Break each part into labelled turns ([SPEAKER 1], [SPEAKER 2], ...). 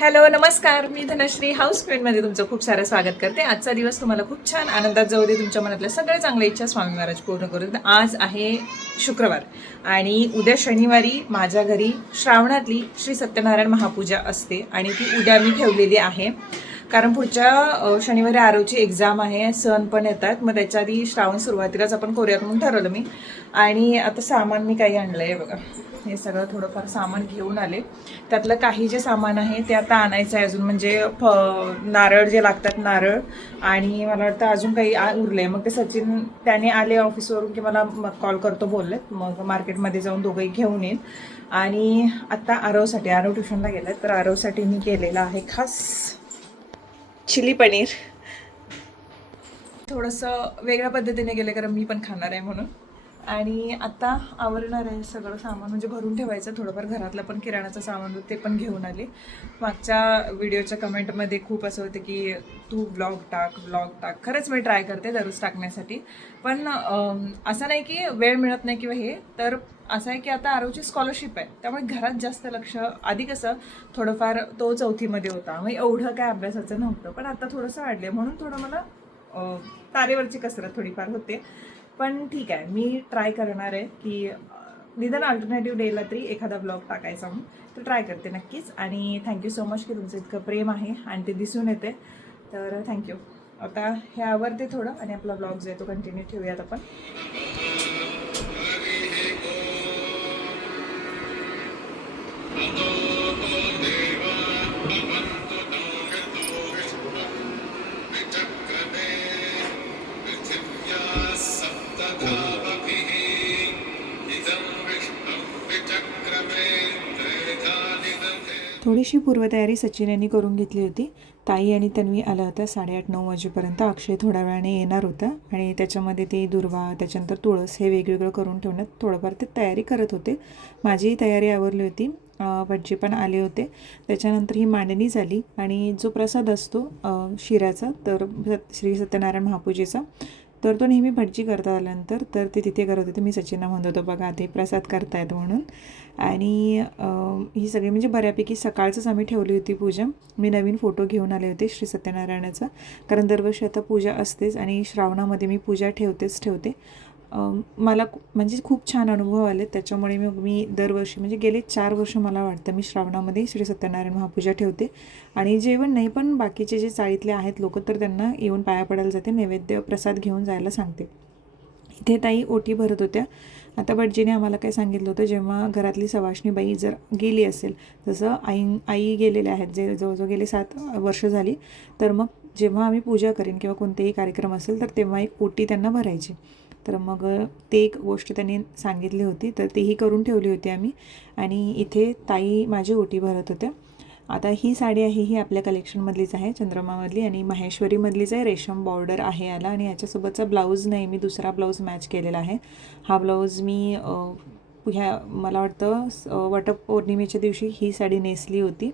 [SPEAKER 1] Hello नमस्कार. मी Dhanashree house क्वीनमध्ये तुमचं खूप सारं स्वागत करते. आजचा दिवस तुम्हाला खूप छान आनंदात जाऊ दे. तुमच्या मनातल्या सगळ्या चांगल्या इच्छा स्वामी महाराज पूर्ण करू आज आहे शुक्रवार आणि उद्या शनिवारी माझ्या घरी श्रावणातली श्री सत्यनारायण महापूजा असते आणि ती उद्या मी ठेवलेली आहे. कारण पुढच्या शनिवारी आरोची एक्झाम आहे सण पण येतात. मग त्याच्या आधी श्रावण सुरुवातीलाच आपण करूयात म्हणून ठरवलं मी. आणि आता सामान मी काही आणलं आहे बघा. हे सगळं थोडंफार सामान घेऊन आले. त्यातलं काही जे सामान आहे ते आता आणायचं आहे अजून. म्हणजे फ नारळ जे लागतात नारळ. आणि मला वाटतं अजून काही आ- आहे मग ते सचिन त्याने आले ऑफिसवरून की मला कॉल करतो बोललेत. मग मार्केटमध्ये जाऊन दोघंही घेऊन येईन आणि आत्ता आरवसाठी आरव ट्युशनला गेलं तर आरवसाठी मी केलेला आहे खास चिली पनीर. थोडंसं वेगळ्या पद्धतीने गेले कारण मी पण खाणार आहे म्हणून. आणि आता आवरणार आहे सगळं सामान म्हणजे भरून ठेवायचं थोडंफार घरातलं पण किराणाचं सामान ते पण घेऊन आले. मागच्या व्हिडिओच्या कमेंटमध्ये खूप असं होतं की तू ब्लॉग टाक ब्लॉग टाक. खरंच मी ट्राय करते दररोज टाकण्यासाठी. पण असं नाही की वेळ मिळत नाही किंवा हे तर असं आहे की आता आरोची स्कॉलरशिप आहे. त्यामुळे घरात जास्त लक्ष आधी कसं थोडंफार तो चौथीमध्ये होता. मग एवढं काय अभ्यासाचं नव्हतं. पण आता थोडंसं वाढले म्हणून थोडं मला तारेवरची कसरत थोडीफार होते. पण ठीक आहे मी ट्राय करणार आहे की निदान अल्टरनेटिव्ह डेला तरी एखादा ब्लॉग टाकायचा म्हणून तर ट्राय करते नक्कीच. आणि थँक्यू सो मच की तुमचं इतकं प्रेम आहे आणि ते दिसून येते. तर थँक्यू आता हे आवडते थोडं आणि आपला ब्लॉग जो आहे तो कंटिन्यू ठेवूयात आपण.
[SPEAKER 2] थोडीशी पूर्वतयारी सचिन यांनी करून घेतली होती. ताई आणि तन्वी आलं होतं साडेआठ नऊ वाजेपर्यंत. अक्षय थोड्या वेळाने येणार होता आणि त्याच्यामध्ये ते दुर्वा त्याच्यानंतर तुळस हे वेगवेगळं करून ठेवण्यात थोडंफार ते तयारी करत होते. माझीही तयारी आवरली होती अं, भटजी पण आले होते. त्याच्यानंतर ही मांडणी झाली आणि जो प्रसाद असतो शिराचा शिऱ्याचा तर श्री सत्यनारायण महापूजेचा तर तो नेहमी भटजी करता आल्यानंतर तर ते तिथे करत होते. मी सचिनला म्हणत होतो बघा ते प्रसाद करतायत म्हणून. आणि ही सगळी म्हणजे बऱ्यापैकी सकाळचंच आम्ही ठेवली होती पूजा. मी नवीन फोटो घेऊन आले होते श्री सत्यनारायणाचा. कारण दरवर्षी आता पूजा असतेच आणि श्रावणामध्ये मी पूजा ठेवतेच ठेवते. मला म्हणजे खूप छान अनुभव आले. त्याच्यामुळे मग मी दरवर्षी म्हणजे गेले चार वर्ष मला वाटतं मी श्रावणामध्ये श्री सत्यनारायण महापूजा ठेवते. आणि जेवण नाही पण बाकीचे जे चाळीतले आहेत लोक तर त्यांना येऊन पाया पडायला जाते नैवेद्य प्रसाद घेऊन जायला सांगते. इथे ताई ओटी भरत होत्या. आता भटजीने आम्हाला काय सांगितलं होतं जेव्हा घरातली सवाशणी बाई जर गेली असेल जसं आई आई गेलेले आहेत जे जवळजवळ गेले सात वर्ष झाली तर मग जेव्हा आम्ही पूजा करेन किंवा कोणतेही कार्यक्रम असेल तर तेव्हा एक ओटी त्यांना भरायची. तर मग ते एक गोष्ट त्यांनी सांगितली होती तर तीही करून ठेवली होती आम्ही. आणि इथे ताई माझी ओटी भरत होत्या. आता ही साडी आहे ही आपल्या कलेक्शनमधलीच आहे चंद्रमामधली आणि माहेश्वरीमधलीच आहे. रेशम बॉर्डर आहे याला आणि याच्यासोबतचा ब्लाऊज नाही मी दुसरा ब्लाऊज मॅच केलेला आहे. हा ब्लाऊज मी ह्या मला वाटतं स- वटपौर्णिमेच्या दिवशी ही साडी नेसली होती.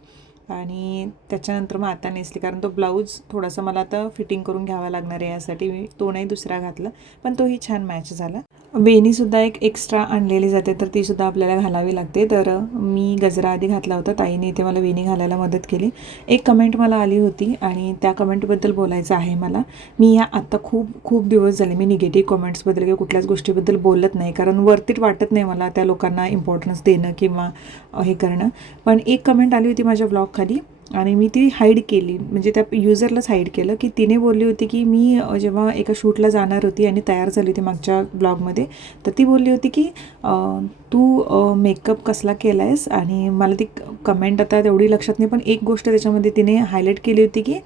[SPEAKER 2] आणि त्याच्यानंतर मग आता नेसली. कारण तो ब्लाऊज थोडासा मला आता फिटिंग करून घ्यावा लागणार आहे यासाठी. मी तो नाही दुसरा घातला पण तोही छान मॅच झाला. वेणीसुद्धा एक एक्स्ट्रा आणलेली जाते तर तीसुद्धा आपल्याला घालावी लागते. तर मी गजरा आधी घातला होता. ताईने इथे मला वेणी घालायला मदत केली. एक कमेंट मला आली होती आणि त्या कमेंटबद्दल बोलायचं आहे मला. मी ह्या आत्ता खूप खूप दिवस झाले मी निगेटिव्ह कमेंट्सबद्दल किंवा कुठल्याच गोष्टीबद्दल बोलत नाही. कारण वरतीट वाटत नाही मला त्या लोकांना इम्पॉर्टन्स देणं किंवा हे करणं. पण एक कमेंट आली होती माझ्या खाली आणि मी ती हाईड केली. म्हणजे त्या युजरलाच हाईड केलं की तिने बोलली होती की मी जेव्हा एका शूटला जाणार होती आणि तयार झाली होती मागच्या ब्लॉगमध्ये तर ती बोलली होती की तू मेकअप कसला केला आहेस आणि मला ती कमेंट आता तेवढी लक्षात नाही पण एक गोष्ट त्याच्यामध्ये तिने हायलाईट केली होती की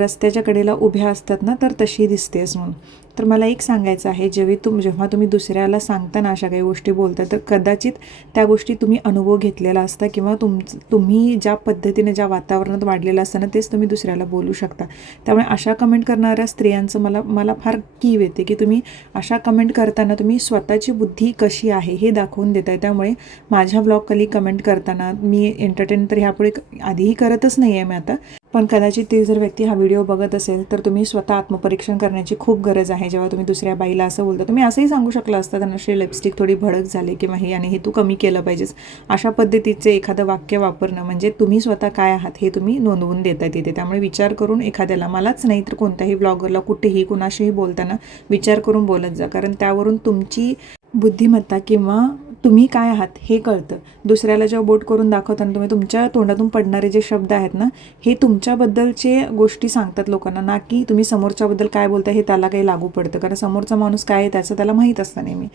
[SPEAKER 2] रस्त्याच्या कडेला उभ्या असतात ना तर तशी दिसतेस म्हणून. तर मला एक सांगायचं आहे जेव्हा तुम जेव्हा तुम्ही दुसऱ्याला सांगता ना अशा काही गोष्टी बोलता तर कदाचित त्या गोष्टी तुम्ही अनुभव घेतलेला असता किंवा तुम तुम्ही ज्या पद्धतीने ज्या वातावरणात वाढलेलं असतं ना तेच तुम्ही दुसऱ्याला बोलू शकता. त्यामुळे अशा कमेंट करणाऱ्या स्त्रियांचं मला मला फार कीव येते की तुम्ही अशा कमेंट करताना तुम्ही स्वतःची बुद्धी कशी आहे हे दाखवून देत आहे त्यामुळे माझ्या ब्लॉगखाली कमेंट करताना मी एंटरटेन तर ह्यापुढे आधीही करतच नाही आहे मी आता. पण कदाचित ती जर व्यक्ती हा व्हिडिओ बघत असेल तर तुम्ही स्वतः आत्मपरीक्षण करण्याची खूप गरज आहे. जेव्हा तुम्ही दुसऱ्या बाईला असं बोलता तुम्ही असंही सांगू शकला असता त्यांना श्री लिपस्टिक थोडी भडक झाली किंवा हे आणि हे तू कमी केलं पाहिजेस. अशा पद्धतीचे एखादं वाक्य वापरणं म्हणजे तुम्ही स्वतः काय आहात हे तुम्ही नोंदवून देता तिथे. त्यामुळे विचार करून एखाद्याला मलाच नाही तर कोणत्याही ब्लॉगरला कुठेही कुणाशीही बोलताना विचार करून बोलत जा. कारण त्यावरून तुमची बुद्धिमत्ता किंवा तुम्ही काय आहात हे कळतं. दुसऱ्याला जेव्हा बोट करून दाखवताना तुम्ही तुमच्या तोंडातून पडणारे जे शब्द आहेत ना हे तुमच्याबद्दलचे गोष्टी सांगतात लोकांना ना की तुम्ही समोरच्याबद्दल काय बोलताय हे त्याला काही लागू पडतं. कारण समोरचा माणूस काय आहे त्याचं त्याला माहीत असतं नेहमी.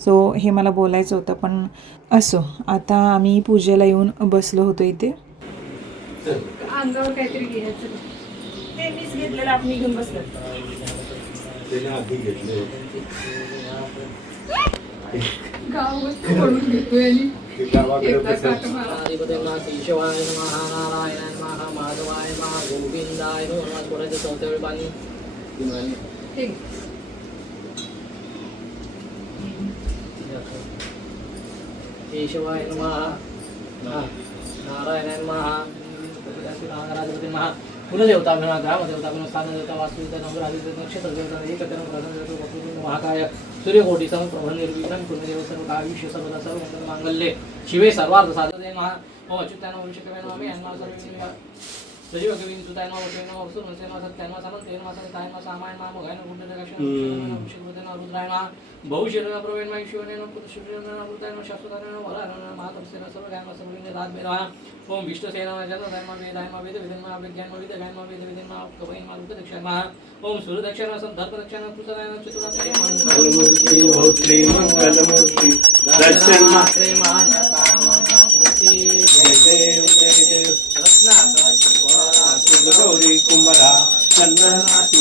[SPEAKER 2] सो हे मला बोलायचं होतं. पण असो आता आम्ही पूजेला येऊन बसलो होतो इथे.
[SPEAKER 1] अंगावर काहीतरी घ्यायचं ते मीच घेतलेलं आपण घेऊन बसलं.
[SPEAKER 3] त्याने आधी घेतले ते गावाकडे बसायचे.
[SPEAKER 4] अधिपतींना शिवाय नमः नारायणाय नमः माधवाय नमः गोविंदाय नमः थोड्याच्या चौथ्या वेळ पाणी केशवाय नमः नारायणाय नमः नागराधिपती नमः कुलदेवता नमः ग्रामदेवता नमः स्थानदेवता वास्तुदेवता नमः आदिदेवता नक्षत्र देवता एकत्र प्रधान महाकाय सूर्यकोटी समप्रभ निर्विघ्नं कुलदेव सर्व आयुष्य सर्वदा सर्व मंगल्ये. शिवे सर्वार्थ साधते महा ओम अच्युताय नमः विष्णुवे मे हनुमान सर्व सजीव कवी सुताय नमः वसुदेव नमः वसुर मनसे नमः सत्याय नमः सामंतेय सामाय दक्षिण रुद्राय प्रवेण नमः शिवने नमः रात में ओम विष्ट नमः जगदाय वेद वेदन नमः विज्ञान नमः वेद वेदन नमः कवय नमः रूप दक्षिण ओम सूर्य दक्षिण नमः संदर्भ दक्षिण नमः
[SPEAKER 3] दर्शन जय देव जय देव
[SPEAKER 4] रत्नाकरी वरा
[SPEAKER 3] गौरी कुंभरा चंदनाची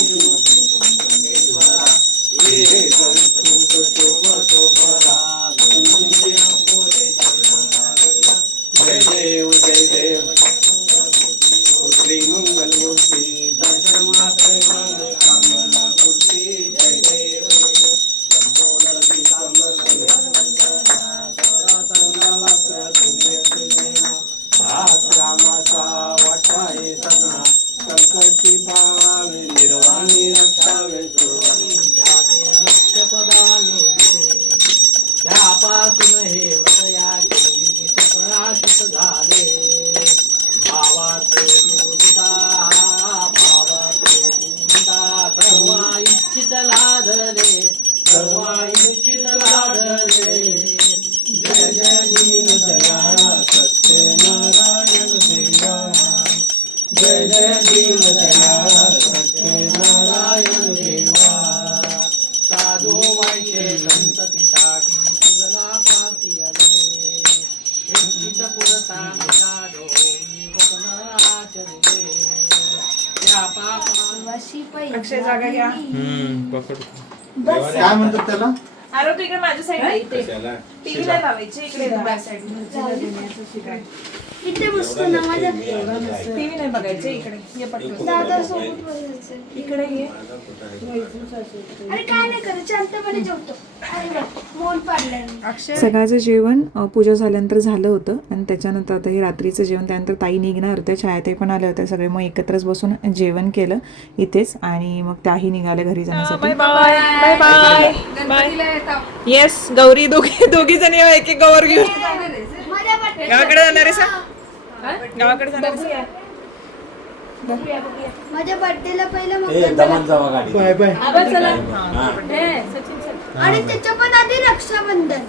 [SPEAKER 3] जय देव जय कशाला?
[SPEAKER 1] टीव्ही नाही लावायची इकडे
[SPEAKER 5] इथे बसतो ना माझ्या
[SPEAKER 1] टीव्ही नाही. बघायचे इकडे. ये पटकन.
[SPEAKER 5] दादा सोबत बसायचं
[SPEAKER 1] इकडे ये.
[SPEAKER 5] अरे काय नाही करत शांतपणे जेवतो.
[SPEAKER 2] सकाळचं जेवण पूजा झाल्यानंतर झालं होतं. आणि त्याच्यानंतर आता हे रात्रीचं जेवण त्यानंतर ताई निघणार. होत्या छायाताई पण आल्या होत्या. सगळे मग एकत्रच बसून जेवण केलं इथेच. आणि मग त्याही निघाल्या घरी जाण्यासाठी.
[SPEAKER 1] Bye bye bye bye yes Gauri दोघी दोघी जणी एक एक गौर घेऊन. गावाकडे जाणार आहे गावाकडे जाणार?
[SPEAKER 5] माझ्या बर्थडेला पहिलं मग
[SPEAKER 3] ए, दमान जावा गाडी. Bye bye.
[SPEAKER 5] आणि त्याच्या पण आधी रक्षाबंधन.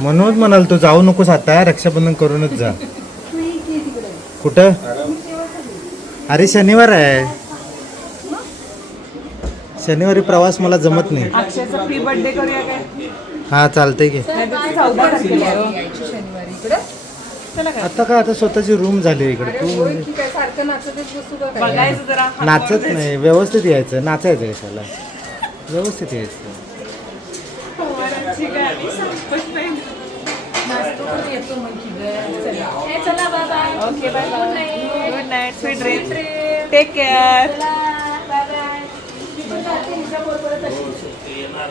[SPEAKER 6] म्हणूनच म्हणाल तू जाऊ नकोस आता रक्षाबंधन करूनच जा. कुठं? अरे शनिवार आहे. शनिवारी प्रवास मला जमत नाही.
[SPEAKER 1] अक्षयचा प्री बर्थडे करूया काय?
[SPEAKER 6] हा चालतंय की.
[SPEAKER 1] नाही तर ती चौदा तारखेला आहे. शनिवारी. इकडे? चला काय?
[SPEAKER 6] आता काय आता स्वतःची रूम झाली इकडे. तू म्हणजे
[SPEAKER 1] बघायचं जरा.
[SPEAKER 6] नाचत नाही व्यवस्थित यायचं नाचायचं कशाला व्यवस्थित यायचं.
[SPEAKER 1] Okay bye bye good night sweet dream take care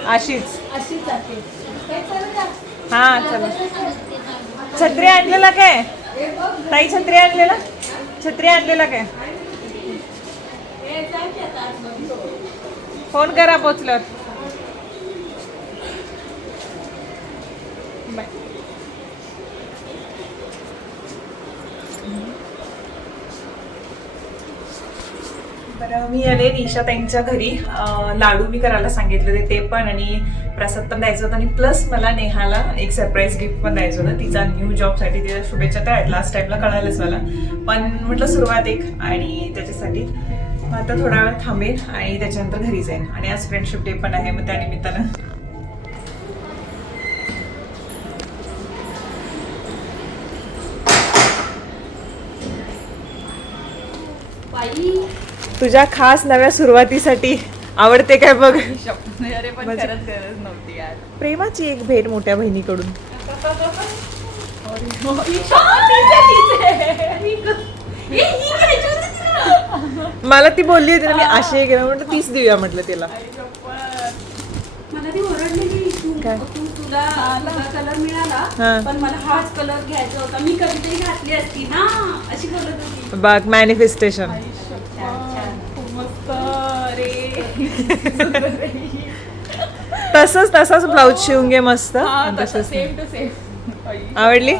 [SPEAKER 1] आशीच हा चला. छत्री आणलेला काय? ताई छत्री आणलेला? छत्री आणलेला काय? फोन करा पोचल्यावर. तर मी आले निशा त्यांच्या घरी. लाडू मी करायला सांगितले होते ते पण आणि प्रसाद पण द्यायचं होतं आणि प्लस मला नेहाला एक सरप्राईज गिफ्ट पण द्यायचं होतं. तिचा न्यू जॉबसाठी तिच्या शुभेच्छा तर लास्ट टाईमला कळालंच मला. पण म्हटलं सुरुवात एक आणि त्याच्यासाठी. मग आता थोडा वेळ थांबेल आणि त्याच्यानंतर घरी जाईन. आणि आज फ्रेंडशिप डे पण आहे मग त्या निमित्तानं.
[SPEAKER 5] बाई.
[SPEAKER 1] तुझ्या खास नव्या सुरुवातीसाठी आवडते काय बघ? प्रेमाची एक भेट मोठ्या बहिणीकडून. मला ती बोलली होती ना मी अशी एक म्हटलं तीच देऊया म्हटलं तिला.
[SPEAKER 5] मला ती ओरडलेली तू
[SPEAKER 1] काय?
[SPEAKER 5] तू तुला तुला कलर मिळाला
[SPEAKER 1] हा.
[SPEAKER 5] पण मला हाच कलर घ्यायचा होता. मी कधीतरी घातली असती ना अशी बोलत होती.
[SPEAKER 1] बघ मॅनिफेस्टेशन तसंच तसाच ब्लाऊज शिवून घे मस्त. तसंच. आवडली?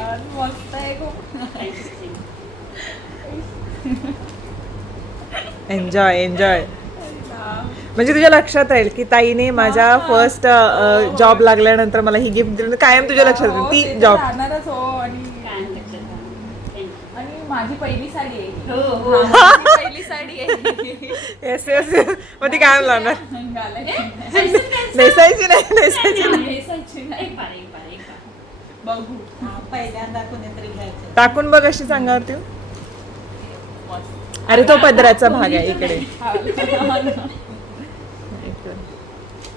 [SPEAKER 1] एन्जॉय एन्जॉय म्हणजे तुझ्या लक्षात राहील की ताईने माझ्या फर्स्ट जॉब लागल्यानंतर मला ही गिफ्ट दिली. कायम तुझ्या लक्षात राहील ती जॉब
[SPEAKER 7] हो. आणि माझी पहिली साडी आहे.
[SPEAKER 5] हो हो
[SPEAKER 7] पहिली साडी आहे.
[SPEAKER 1] येस येस मग ती कायम लावणार? नेसायची नाही नेसायची नाही टाकून बघ अशी सांगावरती अरे तो पदराचा भाग आहे इकडे.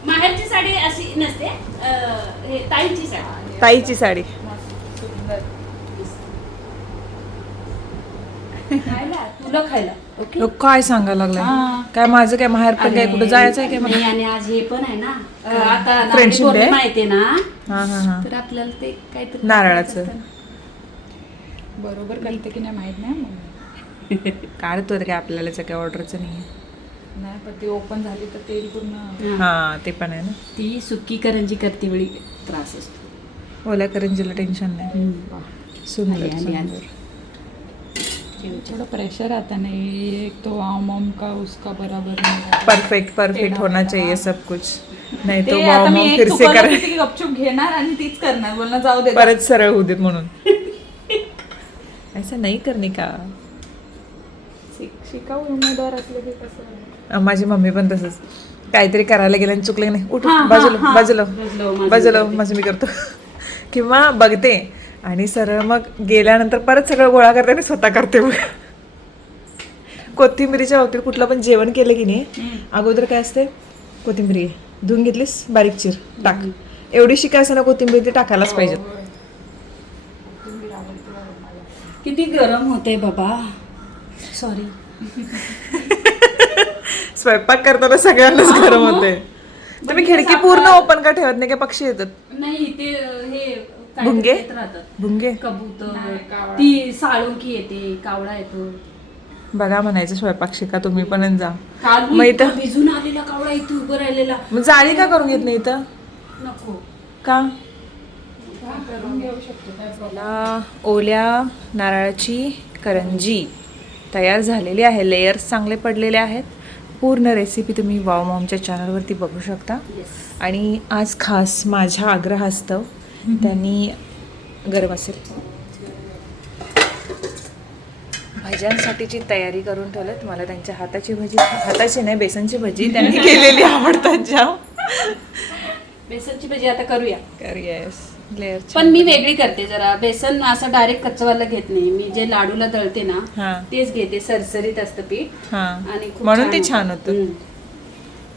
[SPEAKER 5] माहेरची साडी अशी नसते हे ताईची साडी.
[SPEAKER 1] ताईची साडी.
[SPEAKER 7] सुंदर.
[SPEAKER 5] खायला तुला खायला ओके?
[SPEAKER 1] काय सांगायला लागलाय काय माझं काय माहेर पण काय कुठं जायचं आहे काय
[SPEAKER 5] नाही आणि आज हे पण आहे ना अं, आता नारळी
[SPEAKER 1] Friendship day?
[SPEAKER 5] पौर्णिमा येते ना
[SPEAKER 1] हा हा हा.
[SPEAKER 5] तर आपल्याला ते काहीतरी
[SPEAKER 1] नारळाचं.
[SPEAKER 7] बरोबर करते की नाही माहीत नाही मग
[SPEAKER 1] काढतो काय आपल्याला काय ऑर्डरचं नाही
[SPEAKER 7] नाही पण ती ओपन झाली तर तेल पूर्ण
[SPEAKER 1] हा. ते पण आहे ना.
[SPEAKER 5] ती सुकी करंजी करते वेळी त्रास असतो.
[SPEAKER 1] ओल्या करंजीला टेन्शन नाही सुंदर
[SPEAKER 5] आली, आली, आली.
[SPEAKER 1] सुंदर.
[SPEAKER 7] थोडं प्रेशर आता नहीं एक तो आम वाम का उसका बराबर नहीं
[SPEAKER 1] परफेक्ट परफेक्ट होना चाहिए सब कुछ. नाही तो वाव मग फिरसे
[SPEAKER 7] चुकवलं
[SPEAKER 1] कर.
[SPEAKER 7] गपचूप घेणार आणि तीच करणार. बोलणार जाऊ दे.
[SPEAKER 1] परत सरळ होऊ देत म्हणून. ऐसा नाही करणे का?
[SPEAKER 7] शिक- शिकाऊ उमेदवार असले की कसं
[SPEAKER 1] माझी मम्मी पण तसंच. काहीतरी करायला गेलं आणि चुकलं नाही. उठ बाजूला. बाजूला.
[SPEAKER 5] बाजूला. माझं मी करतो.
[SPEAKER 1] किंवा बघते आणि सरळ मग गेल्यानंतर परत सगळं गोळा करते आणि स्वतः करते मग कोथिंबिरीच्या बाबतीत कुठलं पण जेवण केलं की नाही अगोदर काय असते? कोथिंबिरी धुवून घेतलीस? बारीक चिर. टाक. एवढीशी काय असं ना कोथिंबीर ती टाकायलाच पाहिजे
[SPEAKER 5] किती गरम होते बाबा. सॉरी
[SPEAKER 1] स्वयंपाक करताना सगळ्यांनाच गरम होते. तुम्ही खिडकी पूर्ण ओपन का ठेवत नाही? का पक्षी येतात?
[SPEAKER 5] नाही ते हे
[SPEAKER 1] भुंगे?
[SPEAKER 5] येत राहतात
[SPEAKER 1] भुंगे?
[SPEAKER 5] कबूतर ती साळुंकी येते कावळा येतो.
[SPEAKER 1] बघा म्हणायचं स्वयंपाक शिका तुम्ही पण आणि जा.
[SPEAKER 5] काल
[SPEAKER 1] मग
[SPEAKER 5] मी
[SPEAKER 1] इथं-
[SPEAKER 5] इतका भिजून आलेला कावळा इथे उभं राहिलेला.
[SPEAKER 1] मग जाळी का करून घेत नाही इथं?
[SPEAKER 5] नको.
[SPEAKER 1] का? मला ओल्या नारळाची करंजी तयार झालेली आहे. लेयर्स चांगले पडलेले आहेत. पूर्ण रेसिपी तुम्ही वाव मॉमच्या चॅनलवरती बघू शकता. आणि आज खास माझ्या आग्रहास्तव त्यांनी गरम असेल. भाज्यांसाठीची तयारी करून ठेवल्यात मला त्यांच्या हाताची भजी हाताची नाही बेसनची भजी त्यांनी केलेली आवडतात जाम.
[SPEAKER 5] बेसनची भजी आता करूया.
[SPEAKER 1] येस लेअर
[SPEAKER 5] पण मी वेगळी करते जरा. बेसन असं डायरेक्ट कच्चवाला घेत नाही. मी जे लाडूला दळते. ना तेच घेते. सरसरीत असतं पीठ.
[SPEAKER 1] हा.
[SPEAKER 5] आणि खूप
[SPEAKER 1] म्हणून ते छान होतं.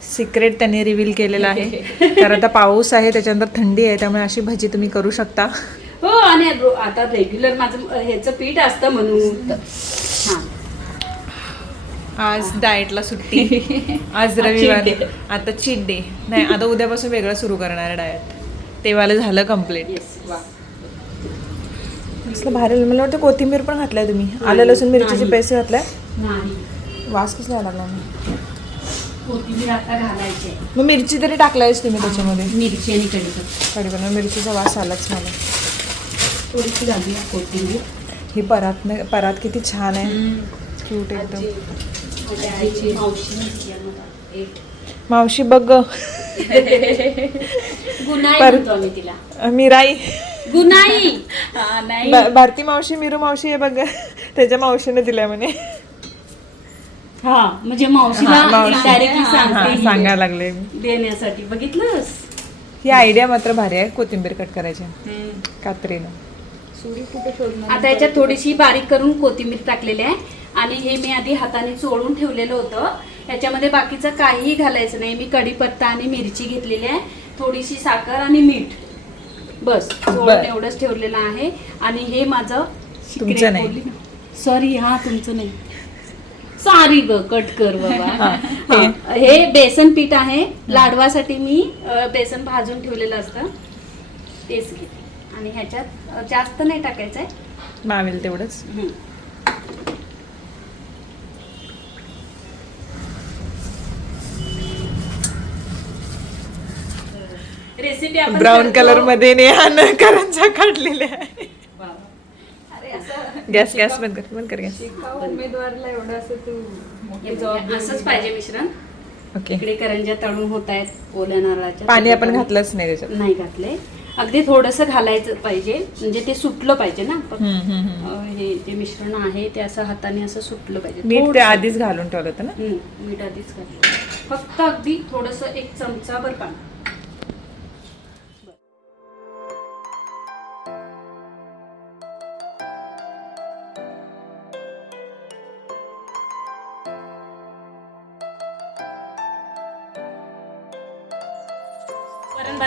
[SPEAKER 1] सिक्रेट त्यांनी रिव्हील केलेलं आहे. कारण आता पाऊस आहे त्याच्यानंतर थंडी आहे त्यामुळे अशी भजी तुम्ही करू शकता.
[SPEAKER 5] हो आणि आता रेग्युलर माझं ह्याचं पीठ असतं म्हणून. हा.
[SPEAKER 1] आज डाएटला सुट्टी. आज रविवार. आता चीट डे नाही आता उद्यापासून वेगळं सुरू करणार आहे डाएट तेव्हाला झालं कंप्लीट
[SPEAKER 5] येस
[SPEAKER 1] असलं भारी मला वाटतं कोथिंबीर पण घातलाय तुम्ही. आलं लसूण मिरचीचे. पैसे घातलाय.
[SPEAKER 5] नाही.
[SPEAKER 1] वास कसला लागला नाही
[SPEAKER 5] कोथिंबीर आता घालायची आहे.
[SPEAKER 1] मग मिरची तरी टाकलायच तुम्ही त्याच्यामध्ये?
[SPEAKER 5] मिरची आणि कढीपत्ता.
[SPEAKER 1] कढीपत्ता मिरचीचा वास आलाच मला.
[SPEAKER 5] थोडीशी घालूया कोथिंबीर.
[SPEAKER 1] ही परात परात किती छान आहे. क्यूट एकदम.
[SPEAKER 5] मावशी
[SPEAKER 1] बघ ग.
[SPEAKER 5] गुनाई
[SPEAKER 1] पर-
[SPEAKER 5] म्हणतो आम्ही तिला.
[SPEAKER 1] मिराई.
[SPEAKER 5] गुनाई हा, नाही.
[SPEAKER 1] भा- भारती मावशी मिरू मावशी आहे बघ त्याच्या मावशीने दिलाय म्हणे.
[SPEAKER 5] हा म्हणजे मावशीला
[SPEAKER 1] मावशी.
[SPEAKER 5] डायरेक्टली
[SPEAKER 1] हा,
[SPEAKER 5] सांगते
[SPEAKER 1] सांगायला लागले. मी
[SPEAKER 5] देण्यासाठी. बघितलंस?
[SPEAKER 1] ही आयडिया मात्र भारी आहे कोथिंबीर कट करायची. कात्रीनं.
[SPEAKER 5] आता याच्यात थोडीशी बारीक करून कोथिंबीर टाकलेली आहे. आणि हे मी आधी हाताने चोळून ठेवलेलं होतं. याच्यामध्ये बाकीचं काहीही घालायचं नाही. मी कढीपत्ता आणि मिरची घेतलेली आहे. थोडीशी साखर आणि मीठ. बस चोळून
[SPEAKER 1] बरं.
[SPEAKER 5] एवढंच ठेवलेलं आहे. आणि हे माझं
[SPEAKER 1] तुमचं नाही.
[SPEAKER 5] सॉरी हा तुमचं नाही. सॉरी ग कट कर बाबा.
[SPEAKER 1] हा,
[SPEAKER 5] बेसन पीठ आहे. लाडवासाठी मी अ, बेसन भाजून ठेवलेलं असतं. तेच घेते आणि ह्याच्यात अ, जास्त नाही टाकायचं आहे
[SPEAKER 1] मावेल तेवढंच.
[SPEAKER 5] हम्म. रेसिपी आपण
[SPEAKER 1] ब्राऊन
[SPEAKER 5] करतो.
[SPEAKER 1] कलरमध्ये नेहानं करंजा काढलेले आहे गॅस गॅस बंद कर बंद कर गॅस
[SPEAKER 7] उमेदवारला एवढं असं तू
[SPEAKER 5] हे बघा, असंच पाहिजे मिश्रण.
[SPEAKER 1] ओके
[SPEAKER 5] इकडे करंज्या तळून होत आहेत ओल्या नारळाच्या
[SPEAKER 1] पाणी आपण घातलंच नाही त्याच्यात.
[SPEAKER 5] नाही घातले अगदी थोडंसं घालायचं पाहिजे म्हणजे ते सुटलं पाहिजे ना. पण,
[SPEAKER 1] हम्म, हम्म, हम्म.
[SPEAKER 5] अ, हे जे मिश्रण आहे ते असं हाताने असं सुटलं पाहिजे.
[SPEAKER 1] मीठ ते. आधीच घालून ठेवलं होतं ना?
[SPEAKER 5] मीठ आधीच घातलं फक्त अगदी थोडस एक चमचा भर पाणी.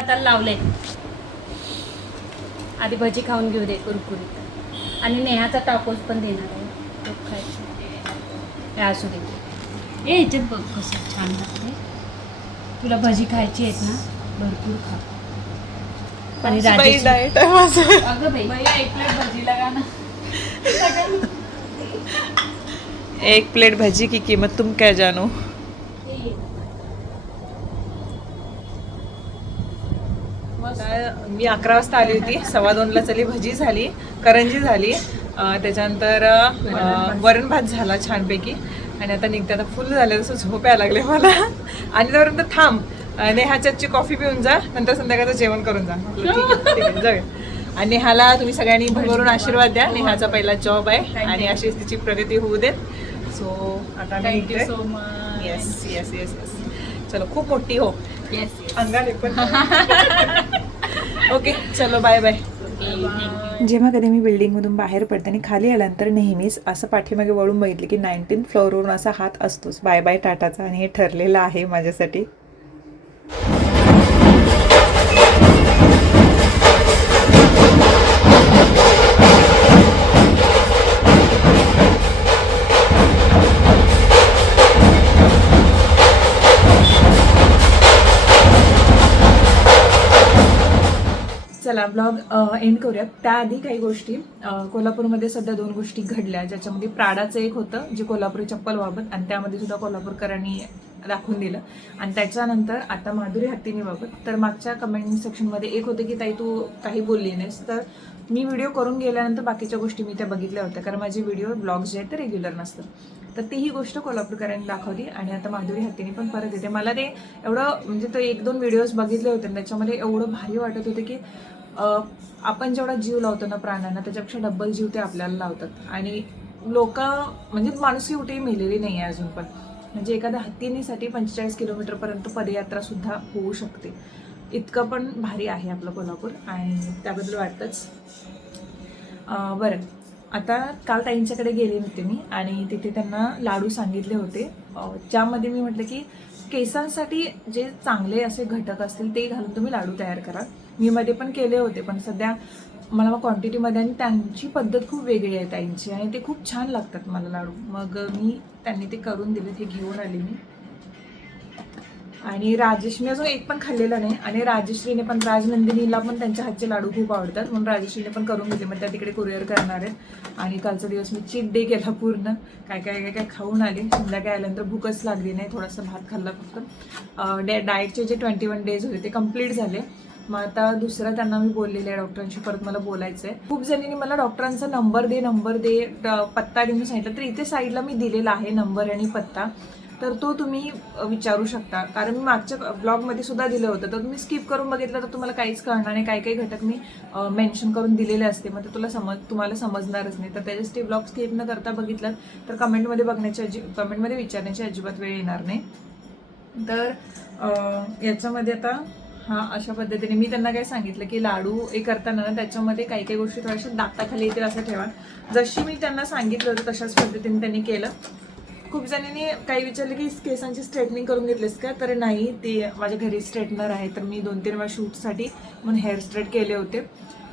[SPEAKER 5] भाताला लावले. आधी भजी खाऊन घेऊ दे कुरकुरीत. आणि नेहाचा टाकोस पण देणार आहे. तो खायचा हे असू दे. ए ह्याच्यात बघ कसं छान लागते. तुला भजी खायची आहेत ना भरपूर खा. आणि
[SPEAKER 1] बाई
[SPEAKER 5] राजेश
[SPEAKER 1] डाएट आहे माझं.
[SPEAKER 5] अगं बाई.
[SPEAKER 7] एक प्लेट भजी लगा ना.
[SPEAKER 1] एक प्लेट भजी की कीमत तुम क्या जानो. मी अकरा वाजता आली होती. सव्वा दोनला चली भजी झाली करंजी झाली. त्याच्यानंतर वरण भात झाला छानपैकी. आणि आता निघते. आता फुल झाले तसं झोप यायला लागले मला. आणि त्यापर्यंत थांब नेहाच्याची कॉफी पिऊन जा नंतर संध्याकाळचं जेवण करून जा. जाऊया. आणि नेहाला तुम्ही सगळ्यांनी भरभरून आशीर्वाद द्या. नेहाचा पहिला जॉब आहे. आणि अशीच तिची प्रगती होऊ देत. सो आता
[SPEAKER 7] thank you so much
[SPEAKER 1] yes yes yes yes चलो खूप मोठी हो.
[SPEAKER 7] येस
[SPEAKER 1] अंगाने पण. चलो बाय बाय
[SPEAKER 2] जेव्हा कधी मी बिल्डिंगमधून बाहेर पडते आणि खाली आल्यानंतर नेहमीच असं पाठीमागे वळून बघितलं की नाईन्टीन फ्लोअरवरून असा हात असतोच. बाय बाय टाटाचा. आणि हे ठरलेलं आहे माझ्यासाठी.
[SPEAKER 1] चला ब्लॉग एंड करूयात. त्याआधी काही गोष्टी कोल्हापूरमध्ये सध्या दोन गोष्टी घडल्या ज्याच्यामध्ये प्राडाचं एक होतं जे कोल्हापुरी चप्पल बाबत आणि त्यामध्ये सुद्धा कोल्हापूरकरांनी दाखवून दिलं. आणि त्याच्यानंतर आता माधुरी हत्तीने बाबत तर मागच्या कमेंट सेक्शनमध्ये एक होते की ताई तू काही बोलली नाहीस. तर मी व्हिडिओ करून गेल्यानंतर बाकीच्या गोष्टी मी त्या बघितल्या होत्या कारण माझे व्हिडिओ ब्लॉग्स जे आहेत ते रेग्युलर नसतात. तर ती ही गोष्ट कोल्हापूरकरांनी दाखवली आणि आता माधुरी हत्तीने पण परत येते. मला ते एवढं म्हणजे तो एक दोन व्हिडिओज बघितले होते आणि त्याच्यामध्ये एवढं भारी वाटत होते की आपण जेवढा जीव लावतो ना प्राण्यांना त्याच्यापेक्षा डब्बल जीव ते आपल्याला लावतात. आणि लोक म्हणजे माणूस एवढी मेलेली नाही आहे अजून पण. म्हणजे एखाद्या हत्तीनीसाठी पंचेचाळीस किलोमीटरपर्यंत पदयात्रा सुद्धा होऊ शकते. इतकं पण भारी आहे आपलं कोल्हापूर आणि त्याबद्दल वाटतंच. बरं. आता काल ताईंच्याकडे गेले होते मी आणि तिथे त्यांना लाडू सांगितले होते. ज्यामध्ये मी म्हटलं की केसांसाठी जे चांगले असे घटक असतील ते घालून तुम्ही लाडू तयार करा. मी मध्ये पण केले होते पण सध्या मला मग क्वांटिटीमध्ये आणि त्यांची पद्धत खूप वेगळी आहे त्यांची आणि ते खूप छान लागतात मला लाडू. मग मी त्यांनी ते करून दिले ते घेऊन आले मी. आणि राजेश मी अजून एक पण खाल्लेला नाही. आणि राजश्रीने पण राजनंदिनीला पण त्यांच्या हातचे लाडू खूप आवडतात. म्हणून राजश्रीने पण करून घेतले. मग त्या तिकडे कुरिअर करणार आहेत. आणि कालचा दिवस मी चीट डे केला पूर्ण. काय काय काय काय खाऊन आले. संध्याकाळी आल्यानंतर भूकच लागली नाही. थोडासा भात खाल्ला फक्त. डे डाएटचे जे ट्वेंटी वन डेज होते ते कंप्लीट झाले. मग आता दुसरं त्यांना मी बोललेले आहे डॉक्टरांशी परत मला बोलायचं आहे. खूप जणींनी मला डॉक्टरांचा नंबर दे नंबर दे पत्ता देऊन सांगितलं. तर इथे साईडला मी दिलेला आहे नंबर आणि पत्ता. तर तो तुम्ही विचारू शकता. कारण मी मागच्या ब्लॉगमध्ये सुद्धा दिलं होतं. तर तुम्ही स्किप करून बघितलं तर तुम्हाला काहीच कळणार नाही. काही काही घटक मी मेन्शन करून दिलेले असते. मग ते तुला समज तुम्हाला समजणारच नाही. तर त्याच्यासाठी ब्लॉग स्किप न करता बघितलं तर कमेंटमध्ये बघण्याची अजि कमेंटमध्ये विचारण्याची अजिबात वेळ येणार नाही. तर याच्यामध्ये आता हा अशा पद्धतीने मी त्यांना काय सांगितलं की लाडू हे करताना ना त्याच्यामध्ये काही काही गोष्टी थोड्याशा दाताखाली येतील असं ठेवा. जशी मी त्यांना सांगितलं होतं तशाच पद्धतीने त्यांनी केलं. खूप जणांनी काही विचारलं की केसांची स्ट्रेटनिंग करून घेतलीस का? तर नाही ते माझ्या घरी स्ट्रेटनर आहे. तर मी दोन तीन वेळा शूटसाठी म्हणून हेअर स्ट्रेट केले होते.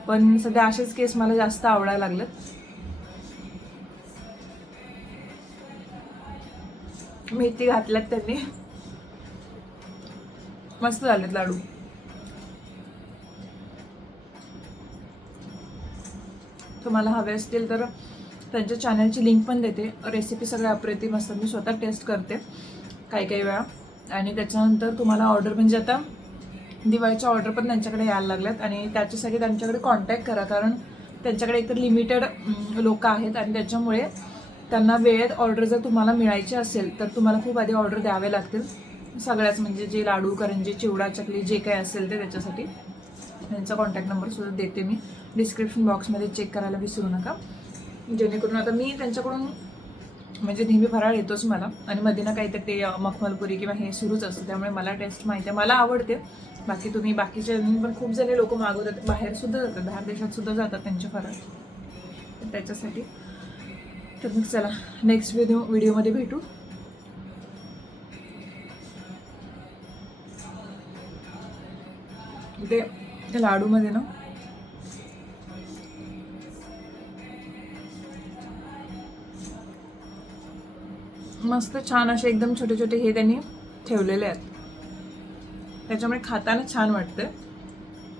[SPEAKER 1] पण सध्या असेच केस मला जास्त आवडायला लागलेत. मेथी घातल्यात त्यांनी. मस्त झालेत लाडू. तुम्हाला हवे असतील तर त्यांच्या चॅनलची लिंक पण देते. रेसिपी सगळ्या अप्रतिम असतात. मी स्वतः टेस्ट करते काही काही वेळा. आणि त्याच्यानंतर तुम्हाला ऑर्डर म्हणजे आता दिवाळीच्या ऑर्डर पण त्यांच्याकडे यायला लागल्यात. आणि त्याच्यासाठी त्यांच्याकडे कॉन्टॅक्ट करा. कारण त्यांच्याकडे एकतर लिमिटेड लोक आहेत. आणि त्याच्यामुळे त्यांना वेळेत ऑर्डर जर तुम्हाला मिळायची असेल तर तुम्हाला खूप आधी ऑर्डर द्यावे लागतील. सगळ्याच म्हणजे जे लाडू करंजी चिवडा चकली जे काही असेल ते त्याच्यासाठी. त्यांचा कॉन्टॅक्ट नंबरसुद्धा देते मी. डिस्क्रिप्शन बॉक्समध्ये चेक करायला विसरू नका. जेणेकरून आता मी त्यांच्याकडून म्हणजे नेहमी फराळ येतोच मला. आणि मध्ये ना काहीतरी ते मखमलपुरी किंवा हे सुरूच असतं. त्यामुळे मला टेस्ट माहिती आहे. मला आवडते. बाकी तुम्ही बाकीचे पण खूप जण लोक मागवतात. बाहेर सुद्धा जातात. बाहेर देशात सुद्धा जातात त्यांचे फराळ. त्याच्यासाठी तर मग चला नेक्स्ट व्हिडिओ व्हिडिओमध्ये भेटू. ते त्या लाडूमध्ये ना मस्त छान असे एकदम छोटे छोटे हे त्यांनी ठेवलेले आहेत. त्याच्यामुळे खाताना छान वाटतं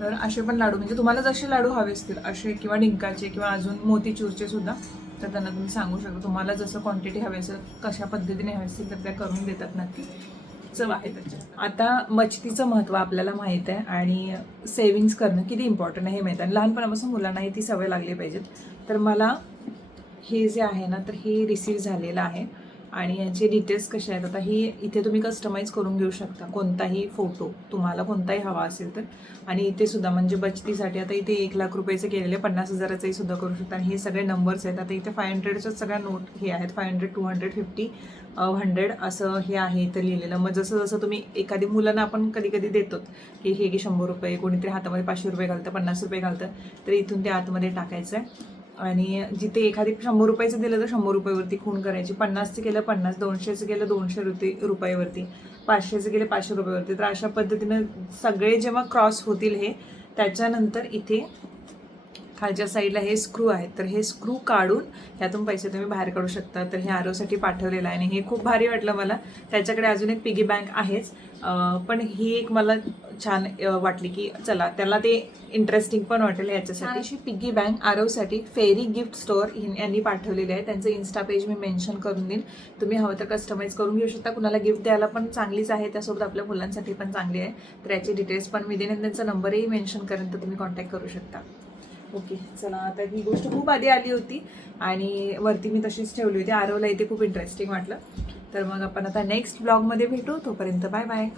[SPEAKER 1] तर असे पण लाडू म्हणजे तुम्हाला जसे लाडू हवे असतील असे किंवा डिंकाचे किंवा अजून मोतीचूरचे सुद्धा तर त्यांना तुम्ही सांगू शकता. तुम्हाला जसं क्वांटिटी हवी असेल कशा पद्धतीने हवी असतील तर त्या करून देतात नक्की. चव आहे त्याच्यात. आता मच्छतीचं महत्त्व आपल्याला माहीत आहे आणि सेविंग्स करणं किती इम्पॉर्टंट आहे हे माहीत आहे. लहानपणापासून मुलांनाही ती सवय लागली पाहिजेत. तर मला हे जे आहे ना तर हे रिसीव झालेलं आहे. आणि याचे डिटेल्स कसे आहेत? आता ही इथे तुम्ही कस्टमाइज करून घेऊ शकता. कोणताही फोटो तुम्हाला कोणताही हवा असेल तर. आणि इथे सुद्धा म्हणजे बचतीसाठी आता इथे एक लाख रुपयाचे केलेले पन्नास हजाराचंही सुद्धा करू शकता. आणि हे सगळे नंबर्स आहेत. आता इथे फाय हंड्रेडच्या सगळ्या नोट हे आहेत. Five hundred two hundred fifty hundred असं हे आहे इथं लिहिलेलं. मग जसं जसं तुम्ही एखादी मुलांना आपण कधी कधी देतो की हे की शंभर रुपये कोणीतरी हातामध्ये पाचशे रुपये घालतं पन्नास रुपये घालतं तर इथून ते आतमध्ये टाकायचं आहे आणि जिथे एखादी शंभर रुपयाचं दिलं तर शंभर रुपयावरती खून करायची. पन्नासचं केलं पन्नास दोनशेचं केलं दोनशे रुपये रुपयावरती. पाचशेचं केलं पाचशे रुपयावरती. तर अशा पद्धतीनं सगळे जेव्हा क्रॉस होतील हे त्याच्यानंतर इथे खालच्या साईडला हे स्क्रू आहेत. तर हे स्क्रू काढून ह्यातून पैसे तुम्ही बाहेर काढू शकता. तर हे आरोसाठी पाठवलेलं आहे. आणि हे खूप भारी वाटलं मला. त्याच्याकडे अजून एक पिगी बँक आहेच. पण ही एक मला छान वाटली की चला त्याला ते इंटरेस्टिंग पण वाटेल याच्यासाठी अशी पिगी बँक आरोसाठी फेरी गिफ्ट स्टोअर यांनी पाठवलेली आहे. त्यांचं इन्स्टा पेज मी मेन्शन करून देईन. तुम्ही हवं तर कस्टमाइज करून घेऊ शकता. कुणाला गिफ्ट द्यायला पण चांगलीच आहे. त्यासोबत आपल्या मुलांसाठी पण चांगली आहे. तर याचे डिटेल्स पण मी देईन. त्यांचा नंबरही मेन्शन करेन तर तुम्ही कॉन्टॅक्ट करू शकता. ओके चला आता ही गोष्ट खूप आधी आली होती आणि वरती मी तशीच ठेवली होती. आरवला इथे खूप इंटरेस्टिंग वाटलं. तर मग आपण आता नेक्स्ट ब्लॉगमध्ये भेटू. तोपर्यंत बाय बाय